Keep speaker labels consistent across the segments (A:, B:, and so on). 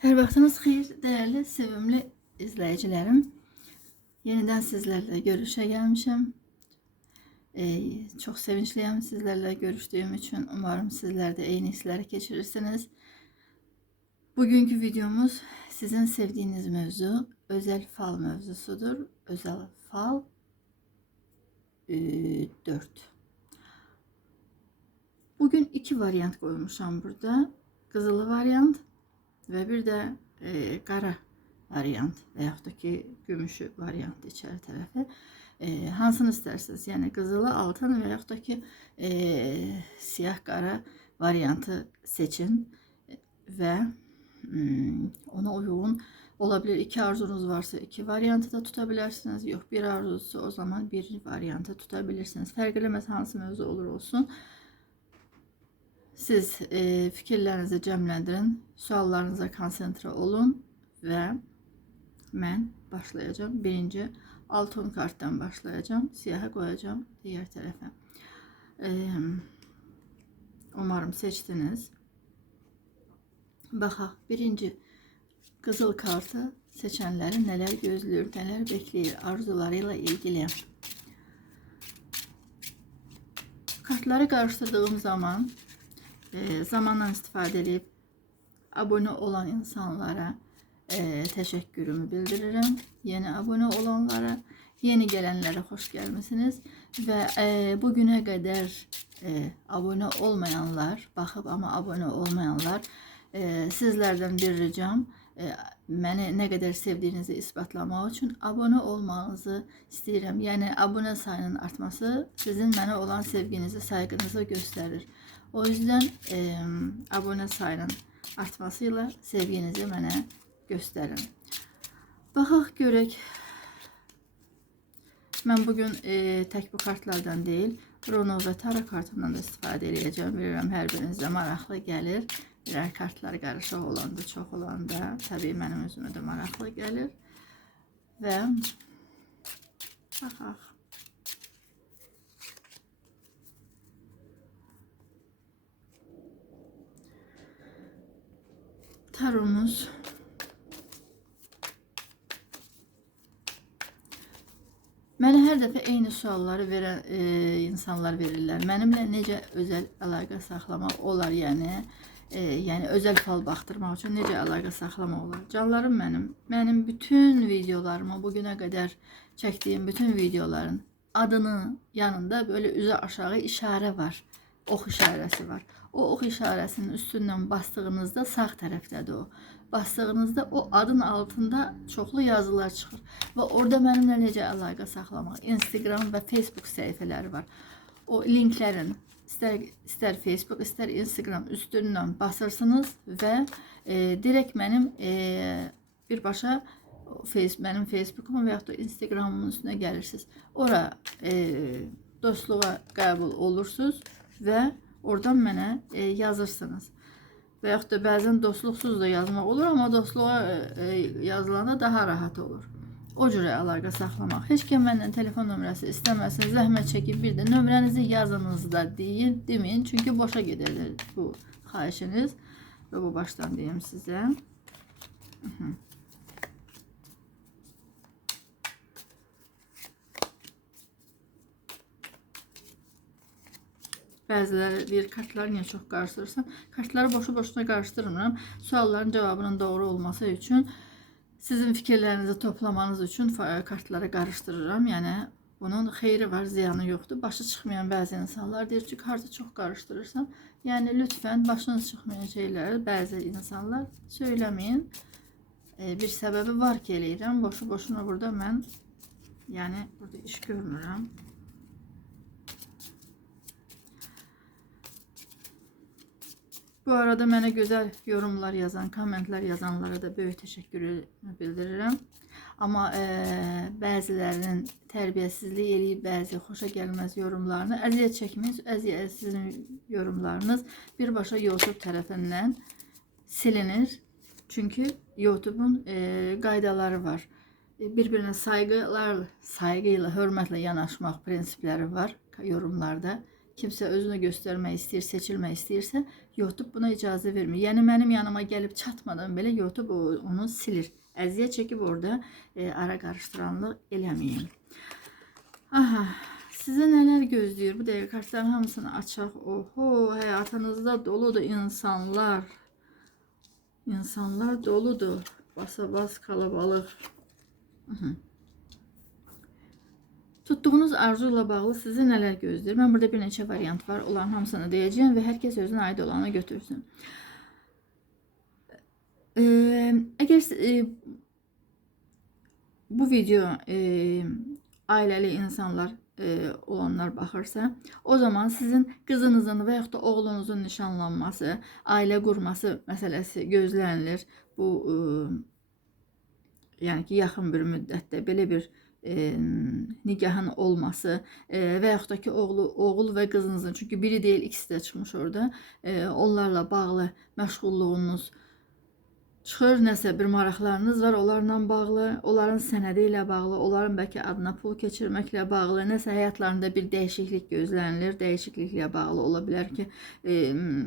A: Her vaxtınız xeyir, dəyərli, sevimli izləyicilərim. Yenidən sizlərlə görüşə gəlmişəm. Ee, çox sevincliyəm sizlərlə görüşdüyüm üçün. Umarım sizlər də eyni hissləri keçirirsiniz. Bugünkü videomuz sizin sevdiyiniz mövzu özel fal mövzusudur. Özel fal 4. Bugün iki variant koymuşam burada. Qızılı variant ve bir de e, qara variant və yaxud da ki, gümüşü variant içəri tərəfi. E, hansını istərsiniz? Yəni qızılı, altın və yaxud da ki, e, siyah qara variantı seçin və hmm, ona uyğun olabilir. İki arzunuz varsa iki variantı da tutabilirsiniz. Yok bir arzusu o zaman bir variantı tutabilirsiniz. Fərq eləməz hansı mövzu olur olsun. Siz e, fikirlərinizi cəmləndirin, suallarınıza konsentre olun və mən başlayacağım. Birinci altın kartdan başlayacağım. Siyaha koyacağım diğer tərəfə. E, umarım seçdiniz. Baxaq. Birinci qızıl kartı seçenleri neler gözlüyor, neler bekliyor arzularıyla ilgili. Kartları karıştırdığım zaman e, zamandan istifade edip abone olan insanlara e, teşekkürümü bildiririm. Yeni abone olanlara, yeni gelenlere hoş gelmişsiniz. Ve e, bugüne kadar e, abone olmayanlar, bakıp ama abone olmayanlar e, sizlerden bir ricam e, məni nə qədər sevdiyinizi isbatlamaq üçün abone olmanızı istəyirəm. Yəni abone sayının artması sizin mənə olan sevginizi, saygınızı göstərir. O yüzden e, abone sayının artmasıyla sevginizi mənə göstərin. Baxaq görək. Mən bugün e, tək bu kartlardan deyil, Rono və Tara kartından da istifadə edəcəm. Bilirəm hər birinizə maraqlı gəlir. Birer kartlar qarışıq olanda, çox olanda təbii mənim özümə də maraqlı gəlir. Və baxaq. Taromuz Mənə hər dəfə eyni sualları verən e, insanlar verirlər. Mənimlə necə özəl əlaqə saxlamaq olar, yəni e, yəni özəl fal baxdırmaq üçün necə əlaqə saxlamaq olar? Canlarım mənim, mənim bütün videolarıma bu günə qədər çəkdiyim bütün videoların adını yanında böyle üzə aşağı işarə var. Ox işarəsi var. O ox işarəsinin üstündən bastığınızda sağ tərəfdədir o. Bastığınızda o adın altında çoxlu yazılar çıxır və orada mənimlə necə əlaqə saxlamaq, Instagram və Facebook səhifələri var. O linklərin ister ister Facebook, ister Instagram üstündən basırsınız və e, direkt mənim e, birbaşa face, mənim Facebook'um və yaxud da Instagramımın üstünə gəlirsiniz. Ora e, dostluğa qəbul olursunuz və oradan mənə e, yazırsınız. Və yaxud da bəzən dostluqsuz da yazmaq olur, amma dostluğa e, e, yazılanda daha rahat olur. O cürə əlaqə saxlamaq. Heç kim məndən telefon nömrəsi istəməsin, zəhmət çəkib bir də nömrənizi yazınız da deyin, deməyin. Çünki boşa gedir bu xahişiniz. Və bu başdan deyim sizə. Hı -hı. Bəziləri deyir kartları niyə çox qarışdırırsan? Kartları boşu boşuna qarışdırmıram. Sualların cavabının doğru olması üçün sizin fikirlərinizi toplamanız üçün kartları qarışdırıram. Yəni bunun xeyri var, ziyanı yoxdur. Başı çıxmayan bəzi insanlar deyir ki, kartı çox qarışdırırsan. Yəni lütfən başınız çıxmayan şeyləri bəzi insanlar söyləməyin. E, bir səbəbi var ki, eləyirəm. Boşu boşuna burada mən yəni burada iş görmürəm. Bu arada mənə gözəl yorumlar yazan, kommentlər yazanlara da böyük təşəkkür bildirirəm. Amma e, bəzilərinin tərbiyəsizlik eləyib bəzi xoşa gəlməz yorumlarını əziyyət çəkməyin, əziyyət sizin yorumlarınız birbaşa YouTube tərəfindən silinir. Çünki YouTube'un e, qaydaları var. E, bir-birinə sayğılar, sayğı ilə, hörmətlə yanaşmaq prinsipləri var yorumlarda. Kimsə özünü göstərmək istəyir, seçilmək istəyirsə, YouTube buna icazə vermir. Yəni mənim yanıma gəlib çatmadan belə YouTube onu silir. Əziyyət çəkib orada e, ara qarışdıranlıq eləməyin. Aha, sizə nələr gözləyir? Bu dəqiqə kartların hamısını açaq. Oho, həyatınızda doludur insanlar. İnsanlar doludur. Basa-bas kalabalıq. Mhm. Tutduğunuz arzu ilə bağlı sizi nələr gözləyir? Mən burada bir neçə variant var. Onların hamısını deyəcəyəm və hər kəs özünə aid olanı götürsün. Ee, əgər e, bu video e, ailəli insanlar e, olanlar baxırsa, o zaman sizin qızınızın və yaxud da oğlunuzun nişanlanması, ailə qurması məsələsi gözlənilir. Bu e, yəni ki, yaxın bir müddətdə belə bir e, nikahın olması e, və yaxud da ki, oğlu, oğul və qızınızın, çünki biri deyil, ikisi də çıxmış orada, e, onlarla bağlı məşğulluğunuz çıxır, nəsə bir maraqlarınız var onlarla bağlı, onların sənədi ilə bağlı, onların bəlkə adına pul keçirməklə bağlı, nəsə həyatlarında bir dəyişiklik gözlənilir. Dəyişikliklə bağlı ola bilər ki, e,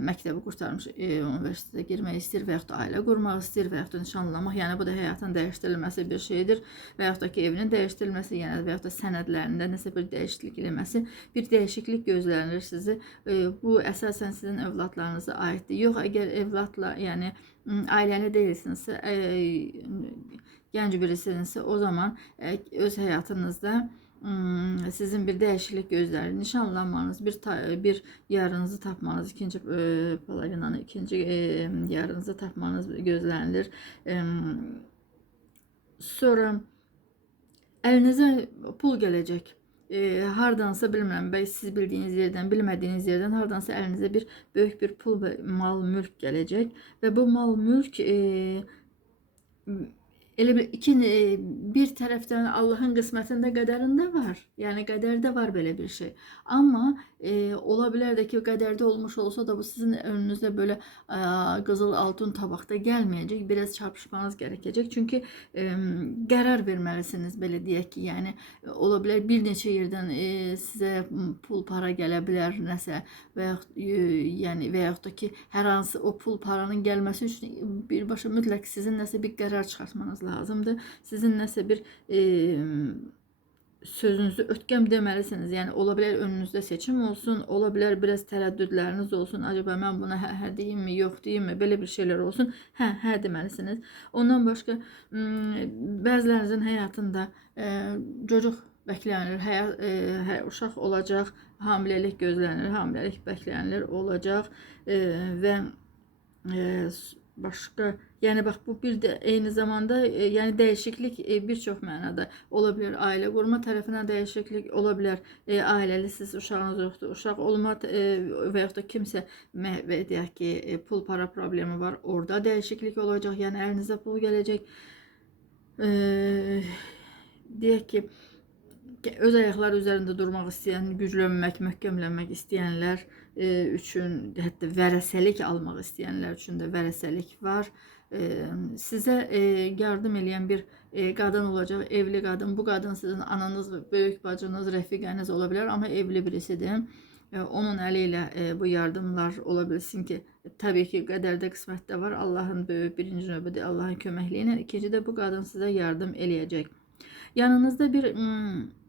A: məktəbi qurtarmış, e, universitetə girmək istəyir və yaxud da ailə qurmaq istəyir və yaxud da nişanlanmaq, yəni bu da həyatın dəyişdirilməsi bir şeydir və yaxud da ki, evinin dəyişdirilməsi, yəni və yaxud da sənədlərində nəsə bir dəyişiklik eləməsi, bir dəyişiklik gözlənilir sizi. E, bu əsasən sizin övladlarınıza aiddir. Yox, əgər evladla, yəni m, ailəli deyilsinizsə, e, gənc birisinizsə, o zaman e, öz həyatınızda m, sizin bir dəyişiklik gözlərir. Nişanlanmanız, bir bir yarınızı tapmanız, ikinci e, polarinanı, ikinci e, yarınızı tapmanız gözlənilir. E, sonra əlinizə pul gələcək. E, hardansa bilmirəm, bəlkə siz bildiyiniz yerdən, bilmədiyiniz yerdən hardansa əlinizə bir böyük bir pul və mal, mülk gələcək və bu mal, mülk e, elə bir iki e, bir tərəfdən Allahın qismətində qədərində var. Yəni qədərdə var belə bir şey. Amma e, ola bilər ki, qədərdə olmuş olsa da bu sizin önünüzdə belə e, qızıl altın tabaqda gəlməyəcək. Biraz çarpışmanız gərəkəcək. Çünki e, qərar verməlisiniz belə deyək ki, yəni e, ola bilər bir neçə yerdən e, sizə pul para gələ bilər nəsə və yaxud e, yəni və da ki, hər hansı o pul paranın gəlməsi üçün birbaşa mütləq sizin nəsə bir qərar çıxartmanız lazımdır. Sizin nəsə bir e, sözünüzü ötkəm deməlisiniz. Yəni ola bilər önünüzdə seçim olsun, ola bilər biraz tərəddüdləriniz olsun. Acaba mən buna hə, hə deyimmi, yox deyimmi? Belə bir şeylər olsun. Hə, hə deməlisiniz. Ondan başqa m, bəzilərinizin həyatında e, cocuq bəklənir, həyat, e, hə, uşaq olacaq, hamiləlik gözlənilir, hamiləlik bəklənilir, olacaq e, və e, başqa yəni bax bu bir də eyni zamanda e, yəni dəyişiklik e, bir çox mənada ola bilər. Ailə qurma tərəfindən dəyişiklik ola bilər. E, ailəlisiz, uşağınız yoxdur, uşaq olma e, və yaxud da kimsə mə- və deyək ki, e, pul para problemi var. Orada dəyişiklik olacaq. Yəni əlinizə pul gələcək. E, deyək ki, öz ayaqları üzərində durmaq istəyən, güclənmək, möhkəmlənmək istəyənlər e, üçün, hətta vərəsəlik almaq istəyənlər üçün də vərəsəlik var. E, sizə yardım edən bir e, qadın olacaq, evli qadın. Bu qadın sizin ananız, böyük bacınız, rəfiqəniz ola bilər, amma evli birisidir. E, onun əli bu yardımlar ola ki, təbii ki, qədərdə qismətdə var. Allahın böyük birinci növbədə Allahın köməkliyi ilə, ikinci də bu qadın sizə yardım eləyəcək. Yanınızda bir mm,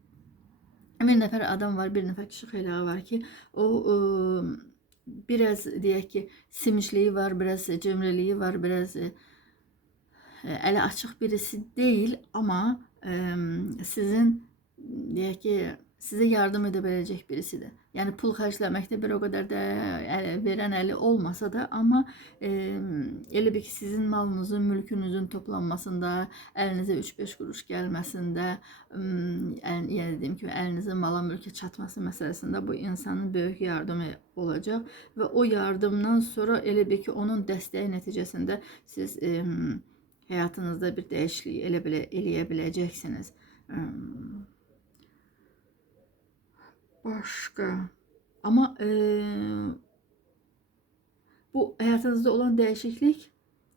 A: bir nəfər adam var, bir nəfər kişi xeylağı var ki, o ə, biraz deyək ki, simişliyi var, biraz cömrəliyi var, biraz ə, əli açıq birisi deyil, amma ə, sizin deyək ki, sizə yardım edə biləcək birisidir. Yəni pul xərcləməkdə bir o qədər də əli, verən əli olmasa da, amma e, elə bir ki, sizin malınızın, mülkünüzün toplanmasında, əlinizə 3-5 quruş gəlməsində, əl, yəni deyim ki, əlinizin mala mülkə çatması məsələsində bu insanın böyük yardımı olacaq və o yardımdan sonra elə bir ki, onun dəstəyi nəticəsində siz em, həyatınızda bir dəyişiklik elə belə eləyə biləcəksiniz. Im, Başqa. Amma eee, bu həyatınızda olan dəyişiklik,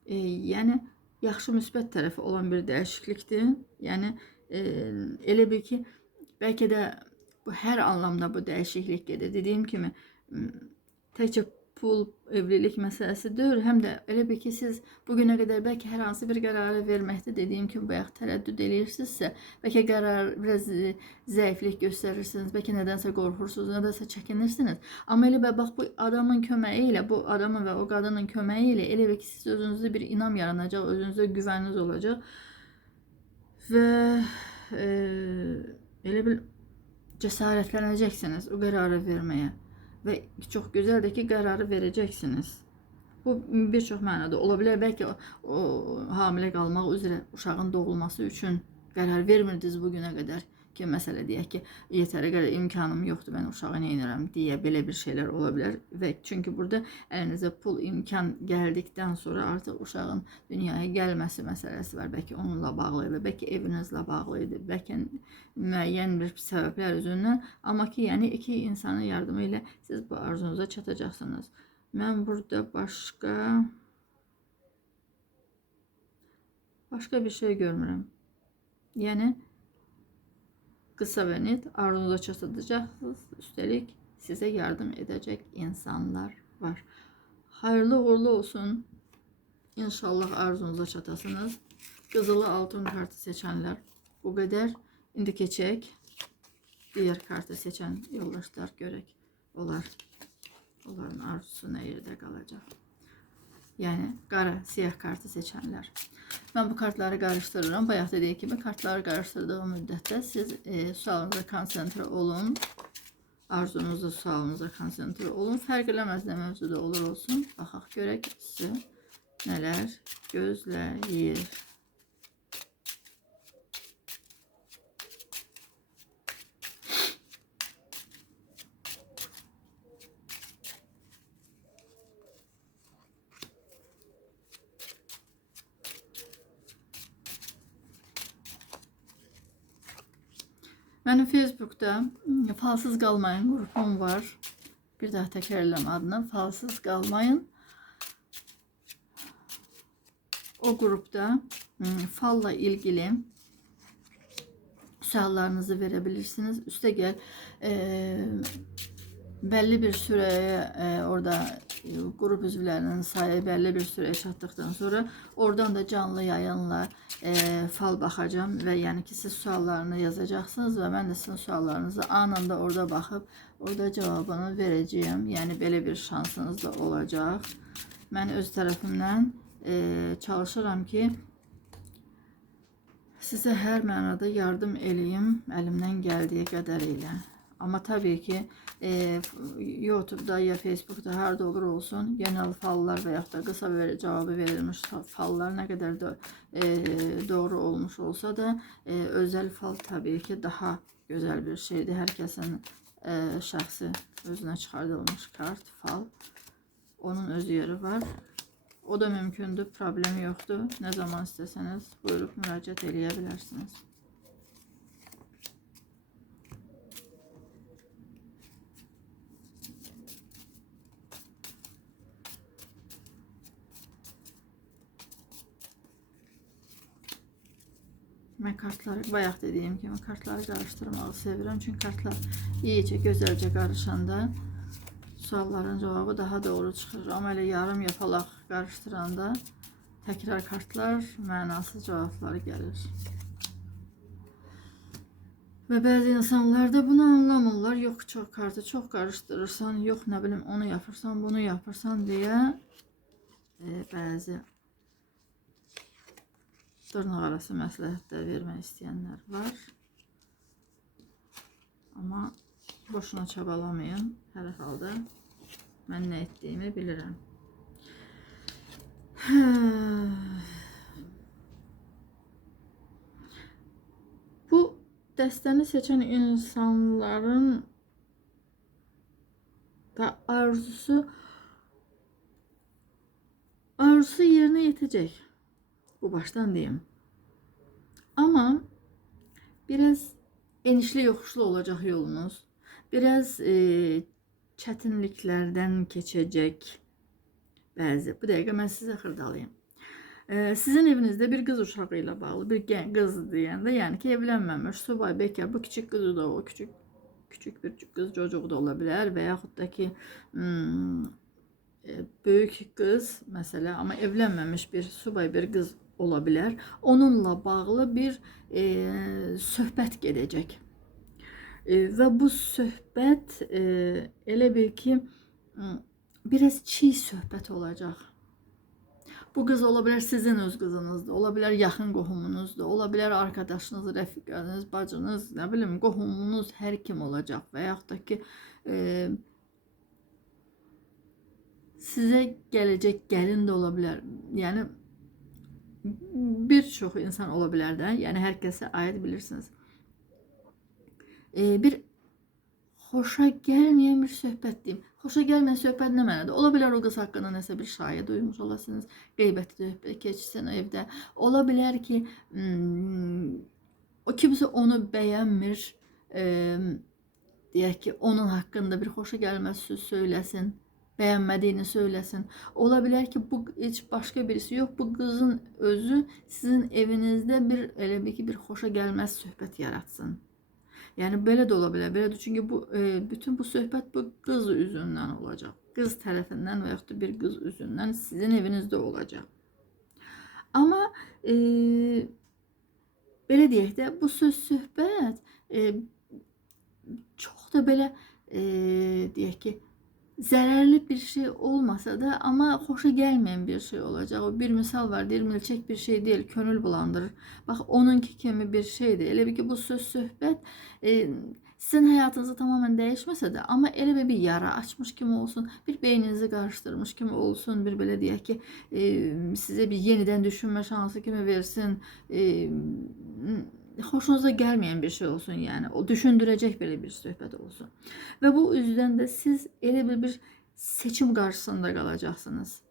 A: eee, yəni yaxşı müsbət tərəfi olan bir dəyişiklikdir. Yəni eee, elə bil ki, bəlkə də Bu hər anlamda bu dəyişiklik gedir. Dediyim kimi təkcə pul, evlilik məsələsi deyil, həm də elə bil ki, siz bu günə qədər bəlkə hər hansı bir qərarı verməkdə dediyim kimi bayaq tərəddüd eləyirsinizsə, bəlkə qərar biraz e, zəiflik göstərirsiniz, bəlkə nədənsə qorxursunuz, nədənsə çəkinirsiniz. Amma elə bil bax bu adamın köməyi ilə, bu adamın və o qadının köməyi ilə elə bil ki, siz özünüzdə bir inam yaranacaq, özünüzdə güvəniniz olacaq və e, elə bil cəsarətlənəcəksiniz o qərarı verməyə və çox gözəldir ki, qərarı verəcəksiniz. Bu bir çox mənada ola bilər. Bəlkə o, o hamilə qalmaq üzrə uşağın doğulması üçün qərar vermirdiniz bu günə qədər ki, məsələ deyək ki, yetəri qədər imkanım yoxdur, mən uşağı nə edirəm deyə belə bir şeylər ola bilər və çünki burada əlinizə pul, imkan gəldikdən sonra artıq uşağın dünyaya gəlməsi məsələsi var. Bəlkə onunla bağlı idi, bəlkə evinizlə bağlı idi, müəyyən bir səbəblər üzündən, amma ki, yəni iki insanın yardımı ilə siz bu arzunuza çatacaqsınız. Mən burada başqa başqa bir şey görmürəm. Yəni kısa ve net arzunuza çatacaksınız. Üstelik size yardım edecek insanlar var. Hayırlı uğurlu olsun. İnşallah arzunuza çatasınız. Kızılı altın kartı seçenler bu kadar. İndi keçək. Diğer kartı seçen yoldaşlar görək. Onlar onların arzusu nə yerdə Yəni qara, siyah kartı seçenler. Ben bu kartları karıştırırım. Bayaq dediğim kimi kartları karıştırdığım müddətdə siz e, sualınıza konsantre olun. Arzunuzda sualınıza konsantre olun. Fərq eləməz nə mövzuda olur olsun. Baxaq görək sizi nələr gözləyir. Benim Facebook'ta ım, Falsız Kalmayın grubum var. Bir daha tekrarlam adını. Falsız Kalmayın. O grupta ım, falla ilgili suallarınızı verebilirsiniz. Üste gel e, belli bir süreye e, orada grup üzvlərinin sayı belli bir süreye çatdıktan sonra oradan da canlı yayınla e, fal baxacağım və yəni ki siz suallarını yazacaqsınız və mən də sizin suallarınızı anında orada baxıb orada cavabını verəcəyəm. Yəni belə bir şansınız da olacaq. Mən öz tərəfimdən e, çalışıram ki Sizə hər mənada yardım eləyim əlimdən gəldiyi qədərilə. Amma təbii ki, e, YouTube-da ya Facebook-da harda olur olsun, genel fallar yaxud da qısa ver, cavabı verilmiş fallar nə qədər də e, doğru olmuş olsa da, e, özəl fal təbii ki, daha gözəl bir şeydir. Hər kəsin e, şəxsi özünə çıxardılmış kart, fal. Onun öz yeri var. O da mümkündür, problemi yoktur. Ne zaman isteseniz buyurup müracaat edebilirsiniz. Ben kartları bayaq dediyim kimi kartları qarışdırmağı sevirəm. Çünki kartlar iyice gözəlcə qarışanda sualların cevabı daha doğru çıxır. Amma elə yarım yapalaq qarışdıranda təkrar kartlar mənasız cavabları gəlir. Və bəzi insanlar da bunu anlamırlar. Yox, çox kartı çox qarışdırırsan, yox nə bilim onu yapırsan, bunu yapırsan deyə e, bəzi dırnaq arası məsləhətlər vermək istəyənlər var. Amma boşuna çabalamayın hər halda. Mən nə etdiyimi bilirəm. Bu dəstəni seçən insanların da arzusu arzusu yerine yetecek. Bu baştan diyeyim. Ama biraz enişli yokuşlu olacak yolunuz. Biraz e, çətinliklərdən keçəcək bəzi. Bu dəqiqə mən sizə xırdalayım. Ee, sizin evinizde bir kız uşağıyla bağlı bir gen, kız deyəndə, yəni ki, evlənməmiş, subay bekar, bu küçük kızı da o küçük küçük bir kız çocuğu da olabilir və yaxud da ki hmm, e, böyük kız mesela ama evlenmemiş bir subay bir kız olabilir. Onunla bağlı bir e, söhbət gedəcək. E, və bu söhbət e, elə bil ki biraz çiğ söhbət olacaq. Bu qız ola bilər sizin öz qızınızdır, ola bilər yaxın qohumunuzdur, ola bilər arkadaşınız, rəfiqəniz, bacınız, nə bilim, qohumunuz hər kim olacaq və yaxud da ki e, sizə gələcək gəlin də ola bilər. Yəni bir çox insan ola bilər də, yəni hər kəsə aid bilirsiniz. E, bir xoşa gəlməyən bir söhbət deyim. Xoşa gəlməyən söhbət nə mənada? Ola bilər o qız haqqında nəsə bir şayə duymuş olasınız. Qeybət keçsin evdə. Ola bilər ki, hmm, o kimsə onu bəyənmir. E, deyək ki, onun haqqında bir xoşa gəlməz söz söyləsin. Bəyənmədiyini söyləsin. Ola bilər ki, bu heç başqa birisi yox, bu qızın özü sizin evinizdə bir elə bir ki, bir xoşa gəlməz söhbət yaratsın. Yani belə də ola bilər. Belədir. Çünki bu e, bütün bu söhbət bu qız üzündən olacaq. Qız tərəfindən və bir qız üzündən sizin evinizdə olacaq. Amma e, belə deyək də bu söz söhbət e, çox da belə e, deyək ki zararlı bir şey olmasa da ama hoşa gelmeyen bir şey olacak. O bir misal var, dirmilçek bir şey değil, könül bulandırır. Bak onunki kimi bir şeydi. Elə bir ki bu söz söhbət e, sizin hayatınızı tamamen değişmese de ama elə bir yara açmış kimi olsun, bir beyninizi karıştırmış kimi olsun, bir belə deyək ki e, size bir yeniden düşünme şansı kimi versin. E, hoşunuza gelmeyen bir şey olsun yani. O düşündürecek böyle bir sohbet olsun. Ve bu yüzden de siz ele bir, bir seçim karşısında kalacaksınız.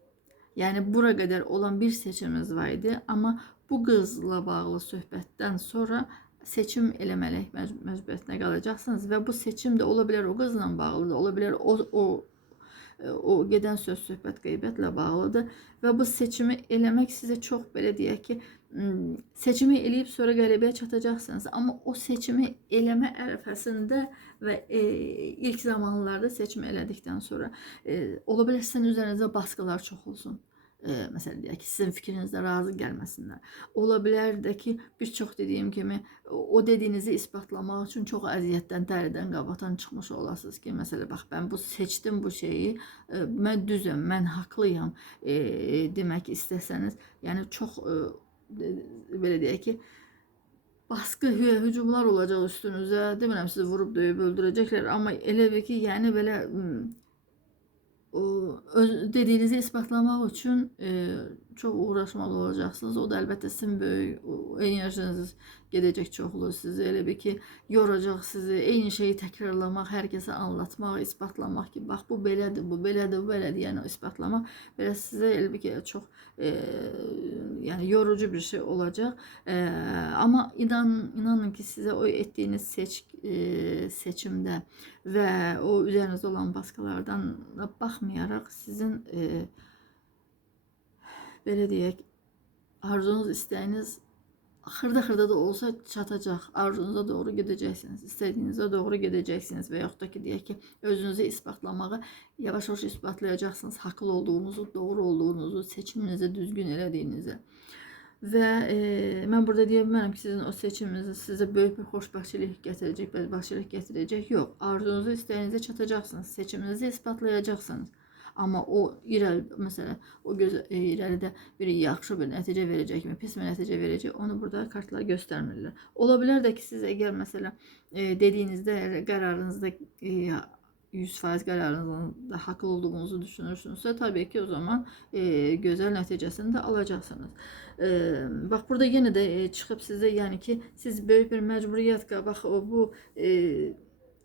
A: Yani bura kadar olan bir seçimimiz vardı ama bu kızla bağlı söhbətdən sonra seçim eləmək məcburiyyətinə qalacaqsınız və bu seçim də ola o qızla bağlıdır, ola bilər o o o gedən söz söhbət qeybətlə bağlıdır və bu seçimi eləmək sizə çox belə deyək ki, seçimi eləyib sonra qələbəyə çatacaqsınız. Amma o seçimi eləmə ərəfəsində və e, ilk zamanlarda seçim elədikdən sonra e, ola bilər sizin üzərinizə baskılar çox olsun e, məsələn deyək ki, sizin fikrinizlə razı gəlməsinlər. Ola bilər də ki, bir çox dediyim kimi o dediyinizi isbatlamaq üçün çox əziyyətdən, dəridən, qabatan çıxmış olasınız ki, məsələn bax mən bu seçdim bu şeyi, e, mən düzəm, mən haqlıyam e, demək istəsəniz, yəni çox e, belə deyək ki, baskı hücumlar olacaq üstünüzə. Demirəm sizi vurub döyüb öldürəcəklər, amma elə bir ki, yəni belə öz, dediğinizi ispatlamak için e, çok uğraşmalı olacaksınız. O da elbette sizin böyük enerjiniz gedəcək çoxlu sizi elə bir ki yoracaq sizi eyni şeyi təkrarlamaq, hər kəsə anlatmaq, isbatlamaq ki, bax bu belədir, bu belədir, bu belədir, yəni isbatlamaq belə sizə elə bir ki çox e, yəni yorucu bir şey olacaq. E, amma inan inanın ki sizə o etdiyiniz seç e, seçimdə və o üzərinizdə olan baskılardan baxmayaraq sizin e, belə deyək arzunuz, istəyiniz hırda hırda da olsa çatacak. Arzunuza doğru gideceksiniz. istediğinize doğru gideceksiniz. Ve yok da ki diye ki özünüzü ispatlamağı yavaş yavaş ispatlayacaksınız. Haklı olduğunuzu, doğru olduğunuzu, seçiminizi düzgün elədiyinizi. Və e, mən burada deyə bilmərəm ki, sizin o seçiminiz sizə böyük bir xoşbəxtçilik gətirəcək, bədbəxtçilik gətirəcək. Yox, arzunuzu, istəyinizə çatacaqsınız. Seçiminizi ispatlayacaqsınız. Amma o irəli məsələ o göz e, irəlidə bir yaxşı bir nəticə verəcək mi, pis bir nəticə verəcək, onu burada kartlar göstərmirlər. Ola bilər də ki, siz əgər məsələ e, dediyinizdə qərarınızda e, 100% qərarınızda haqlı olduğunuzu düşünürsünüzsə, tabii ki, o zaman e, gözəl nəticəsini də alacaqsınız. E, bax burada yenə də e, çıxıb sizə, yəni ki, siz böyük bir məcburiyyət bax o bu e,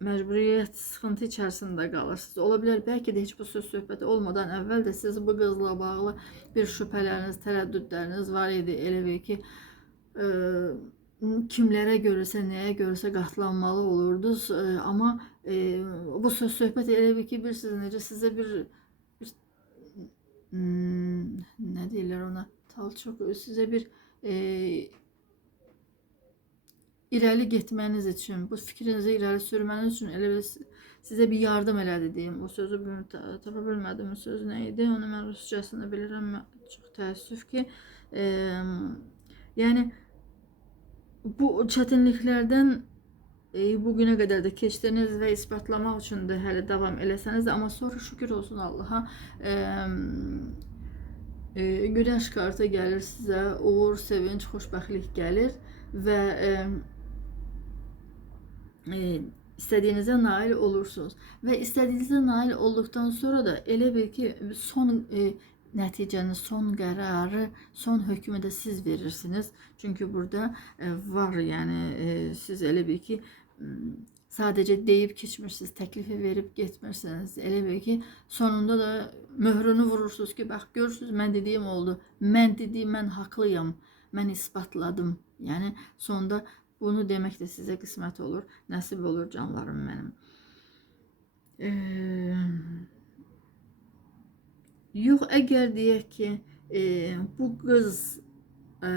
A: məcburiyyət sıxıntı içərisində qalırsınız. Ola bilər bəlkə də heç bu söz söhbəti olmadan əvvəl də siz bu qızla bağlı bir şübhələriniz, tərəddüdləriniz var idi. Elə bil ki, ə, e, kimlərə görəsə, nəyə görəsə qatlanmalı olurdunuz. Ə, e, amma ə, e, bu söz söhbət elə bil ki, bir siz necə sizə bir, bir hmm, nə deyirlər ona? Tal çox sizə bir e, irəli getməniz üçün, bu fikrinizi irəli sürməniz üçün elə si- sizə bir yardım elədi deyim. O sözü tapa bilmədim. O söz nə idi? Onu mən ruscasını bilirəm. Çox təəssüf ki, e, yəni bu çətinliklərdən e, bugüne kadar da keçdiniz ve ispatlamaq üçün də hələ davam eləsəniz də, amma sonra şükür olsun Allaha e, e, güneş kartı gəlir sizə, uğur, sevinç, xoşbəxtlik gəlir və e, e, istədiyinizə nail olursunuz. Və istədiyinizə nail olduqdan sonra da elə bil ki, son e, nəticəni, son qərarı, son hökmü də siz verirsiniz. Çünki burada e, var, yəni e, siz elə bil ki, m, sadəcə deyib keçmirsiniz, təklifi verib getmirsiniz. Elə bil ki, sonunda da möhrünü vurursunuz ki, bax görürsüz, mən dediyim oldu. Mən dediyim, mən haqlıyam. Mən isbatladım. Yəni sonda bunu demək də sizə qismət olur, nəsib olur canlarım mənim. Eee Yox, əgər deyək ki, e, bu qız e,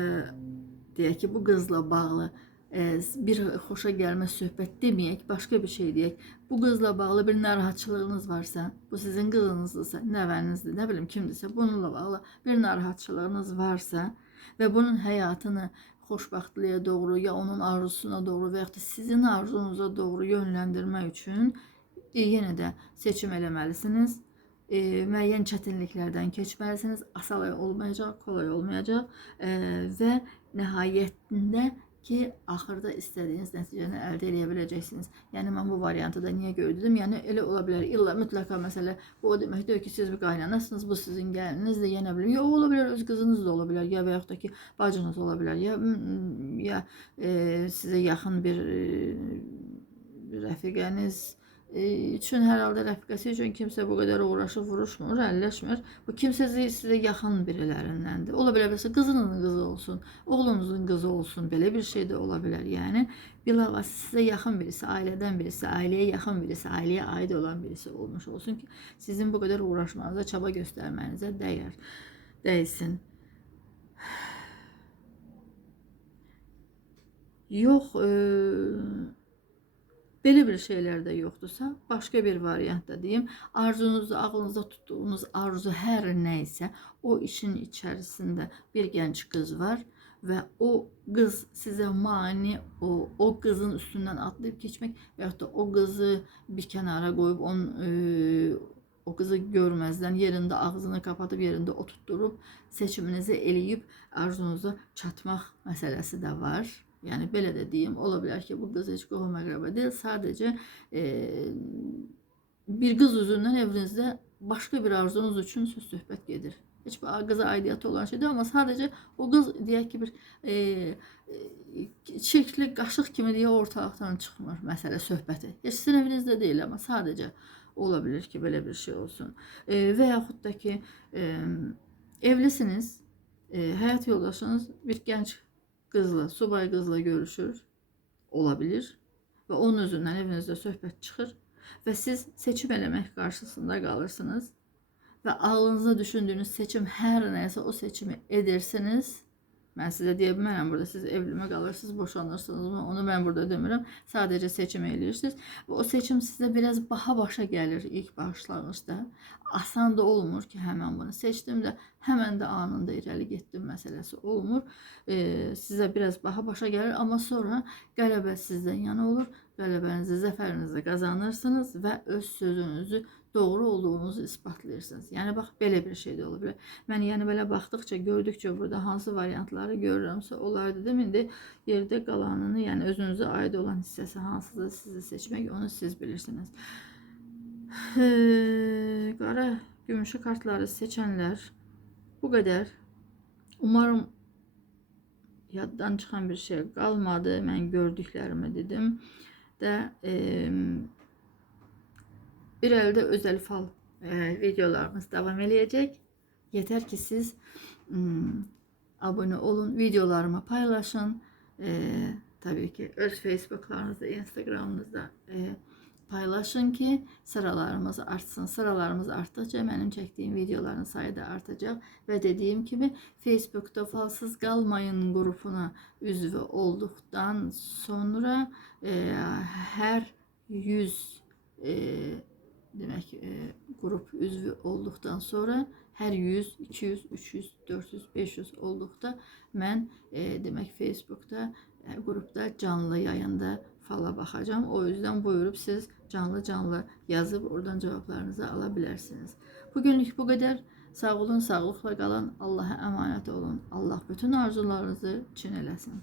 A: deyək ki, bu qızla bağlı e, bir xoşa gəlmə söhbət deməyək, başqa bir şey deyək. Bu qızla bağlı bir narahatçılığınız varsa, bu sizin qızınızdırsa, nəvənizdir, nə bilim kimdirsə, bununla bağlı bir narahatçılığınız varsa və bunun həyatını xoşbəxtliyə doğru ya onun arzusuna doğru və yaxud sizin arzunuza doğru yönləndirmək üçün e, yenə də seçim eləməlisiniz e, müəyyən çətinliklərdən keçməlisiniz. Asal olmayacaq, kolay olmayacaq e, və nəhayətində ki, axırda istədiyiniz nəticəni əldə edə biləcəksiniz. Yəni mən bu variantı da niyə gördüm? Yəni elə ola bilər. İlla mütləqa məsələ bu o demək deyil ki, siz bir qaynanasınız, bu sizin gəliniz də yenə bilər. Yox, ola bilər öz qızınız da ola bilər, ya və yaxud da ki, bacınız ola bilər, ya ya e, sizə yaxın bir e, rəfiqəniz üçün hər halda rəfiqəsi üçün kimsə bu qədər uğraşıb vuruşmur, əlləşmir. Bu kimsə sizə yaxın birilərindəndir. Ola bilər məsələn qızınızın qızı olsun, oğlunuzun qızı olsun, belə bir şey də ola bilər. Yəni bilavasitə sizə yaxın birisi, ailədən birisi, ailəyə yaxın birisi, ailəyə aid olan birisi olmuş olsun ki, sizin bu qədər uğraşmanıza, çaba göstərmənizə dəyər. Dəysin. Yox, e, belə bir şeylər də yoxdursa, başqa bir variant da deyim. Arzunuzda, ağlınızda tutduğunuz arzu hər nə isə, o işin içərisində bir gənc qız var və o qız sizə mani, o o qızın üstündən atlayıb keçmək və da o qızı bir kənara qoyub onun e, o qızı görməzdən yerində ağzını kapatıb yerində oturtdurub seçiminizi eləyib arzunuza çatmaq məsələsi də var. Yəni belə də deyim, ola bilər ki, bu qız heç qohum əqrəba deyil, sadəcə e, bir qız üzündən evinizdə başqa bir arzunuz üçün söz söhbət gedir. Heç bu qıza aidiyyatı olan şey deyil, amma sadəcə o qız deyək ki, bir e, e, çirkli qaşıq kimi deyə ortalıqdan çıxmır məsələ söhbəti. Heç sizin evinizdə deyil, amma sadəcə ola bilər ki, belə bir şey olsun. E, və yaxud da ki, e, evlisiniz, e, həyat yoldaşınız bir gənc qızla, subay qızla görüşür, olabilir və onun üzündən evinizdə söhbət çıxır və siz seçim eləmək qarşısında qalırsınız və ağlınızda düşündüyünüz seçim hər nəysə o seçimi edirsiniz. Sizə deyə bilmərəm burada siz evlimə qalırsınız, boşanırsınız mı? Onu mən burada demirəm. Sadəcə seçim eləyirsiniz o seçim sizə biraz baha başa gəlir ilk başlanğıcda. Asan da olmur ki, həmən bunu seçdim də həmən də anında irəli getdim məsələsi olmur. Ee, sizə biraz baha başa gəlir, amma sonra qələbə sizdən yana olur. Qələbənizi, zəfərinizi qazanırsınız və öz sözünüzü doğru olduğunuzu isbatlayırsınız. Yəni bax belə bir şey də ola bilər. Mən yəni belə baxdıqca, gördükcə burada hansı variantları görürəmsə, onlar dedim indi yerdə qalanını, yəni özünüzə aid olan hissəsi hansıdır sizi seçmək, onu siz bilirsiniz. Ee, qara gümüşü kartları seçənlər bu qədər. Umarım yaddan çıxan bir şey qalmadı. Mən gördüklərimi dedim də e, bir elde özel fal e, videolarımız devam edecek. Yeter ki siz hmm, abone olun, videolarımı paylaşın. E, tabii ki öz Facebook'larınızda, Instagram'ınızda e, paylaşın ki sıralarımız artsın. Sıralarımız arttıkça benim çektiğim videoların sayı da artacak. Ve dediğim gibi Facebook'ta falsız kalmayın grubuna üzvü olduktan sonra e, her 100 e, demek e, grup üzvü olduktan sonra her 100, 200, 300, 400, 500 olduqda mən e, demək Facebook'ta e, qrupda canlı yayında fala baxacağam. O yüzden buyurup siz canlı canlı yazıp oradan cevaplarınızı alabilirsiniz. Bugünlük bu kadar. Sağ olun, sağlıkla kalın. Allah'a emanet olun. Allah bütün arzularınızı çin eləsin.